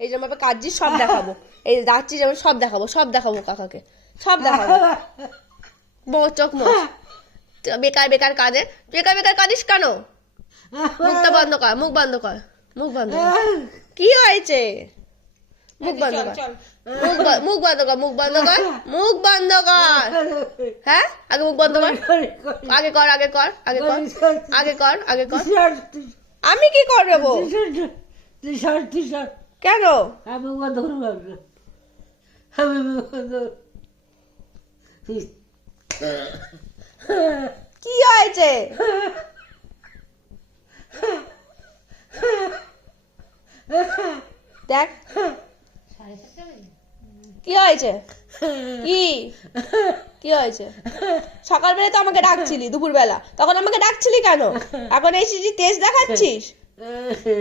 এই যেমন কাজী সব দেখাবো, এই যাচ্ছি যেমন সব দেখাবো কাকাকে, সব দেখাবো। চোখ মোচ বেকার বেকার কাজে, বেকার কাঁদিস কেন? মুখটা বন্ধ কর, মুখ বন্ধ কর, মুখ বন্ধ কর। কি হয়েছে? মুখ বন্ধ কর, মুখ বন্ধ কর, মুখ বন্ধ কর, মুখ বন্ধ কর। হ্যাঁ আগে মুখ বন্ধ কর, আগে কর, আগে কর, আগে কর, আগে কর, আগে কর। আমি কি করবো? কেন? কি হয়েছে? দেখ কি হয়েছে, কি হয়েছে? সকালবেলা তো আমাকে ডাকছিলি, দুপুরবেলা তখন আমাকে ডাকছিলি কেন? এখন এসেছি তেজ দেখাচ্ছিস?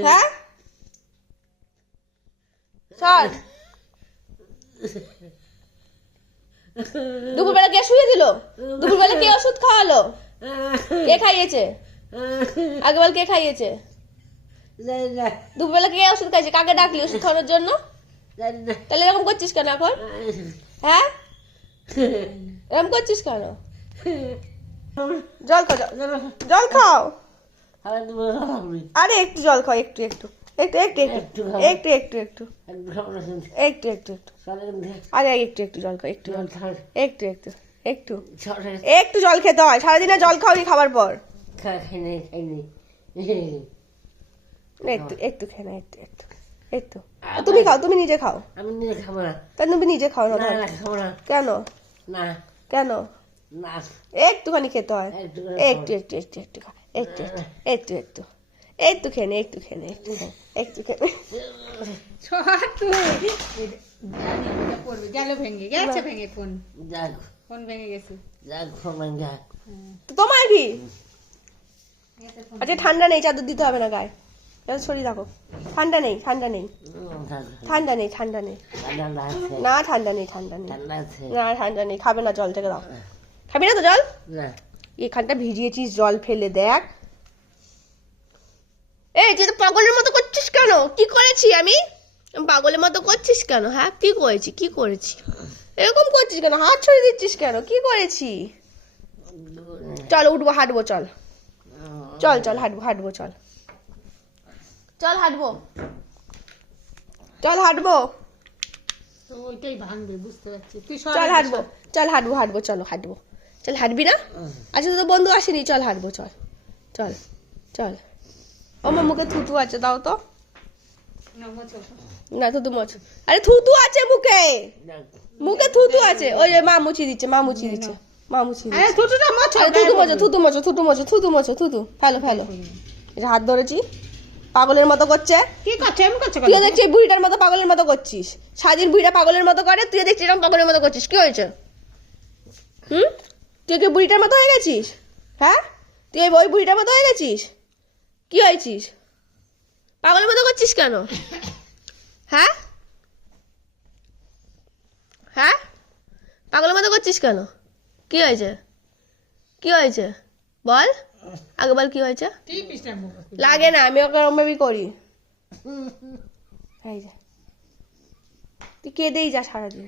হ্যাঁ চল। দুপুরবেলা কে শুয়ে দিল? দুপুরবেলা কে ওষুধ খাওয়ালো? কে খাইয়েছে? আগে বল কে খাইয়েছে? দুপুরবেলা কে ওষুধ খাইছে? কাকে ডাকলি ওষুধ খাওয়ানোর জন্য? তাহলে এরকম করছিস কেন এখন? হ্যাঁ এরকম করছিস কেন? জল খাও, জল খাও। আরে একটু জল খাও, একটু একটু একটু একটু একটু একটু একটু একটু একটু একটু একটু আগে একটু একটু জল খাও, একটু একটু একটু একটু একটু জল খেতে হয়। সারাদিনে জল খাওনি খাবার পর? একটু একটু খেয়ে না, একটু একটু একটু। তুমি খাও, তুমি নিজে খাও। আমি নিজে খাবো না। কেন তুমি নিজে খাও না? খাবো না। কেন? না কেন? না একটুখানি খেতে হয়, একটু একটু একটু একটু খা, একটু একটু একটু একটু খেয়ে নে, একটু খেয়ে নে, একটু একটু খেয়ে নে। গেল ভেঙে গেছে, ভেঙে ফোন যাক, ফোন ভেঙে গেছে। যাক ফোন যাক। তোমার কি? আচ্ছা ঠান্ডা নেই, চাদর দিতে হবে না গায়ে, শরীর রাখো। ঠান্ডা নেই, ঠান্ডা নেই, ঠান্ডা নেই, ঠান্ডা নেই, না ঠান্ডা নেই, ঠান্ডা নেই, না ঠান্ডা নেই। খাবে না, জল থেকে দাও। খাবি না তো জল? এখানটা ভিজিয়েছিস, জল ফেলে দেখ। এই যে পাগলের মতো করছিস কেন? কি করেছি আমি? পাগলের মতো করছিস কেন? হ্যাঁ কি করেছি, কি করেছি? এরকম করছিস কেন? হাত ছড়িয়ে দিচ্ছিস কেন? কি করেছি? চল উঠবো, হাঁটবো, চল চল চল হাঁটবো, হাঁটবো, চল চল হাঁটবো, চল হাঁটবো, তো ওইটাই ভাঙবে, বুঝতে পারছি। তুই চল হাঁটবো, চল হাঁটবো, হাঁটবো, চলো হাঁটবো, চল হাঁটবি না? আচ্ছা তো বন্ধু আসেনি, চল হাঁটবো, চল চল চল। আমার মুখে থুতু আছে, দাও তো। না থুতু মোছ, আরে থুতু আছে মুখে, মুখে থুতু আছে। ওই যে মা মুছি দিচ্ছে, মা মুছি দিচ্ছে, মা মুছি দিচ্ছে। থুতুটা মোছো, থুতু মোছো, থুতু মোছো, থুতু মোছো, থুতু মোছো, থুতু ফেলো ফেলো। এটা হাত ধরেছি, পাগলের মতো করছে। কি করছে? এমন করছে তুই দেখছি বুড়িটার মতো পাগলের মতো করছিস। সারাদিন বুড়িটা পাগলের মতো করে, তুই দেখছি এরকম পাগলের মতো করছিস। কি হয়েছে? তুই কি বুড়িটার মতো হয়ে গেছিস? হ্যাঁ তুই ওই বুড়িটার মতো হয়ে গেছিস? কি হয়েছিস? পাগলের মতো করছিস কেন? হ্যাঁ হ্যাঁ পাগলের মতো করছিস কেন? কি হয়েছে? কি হয়েছে বল, আগে বল কি হয়েছে? লাগে না, আমি ওকে ওরমভাবেই করি। এই যে তুই কেঁদেই যা সারাদিন।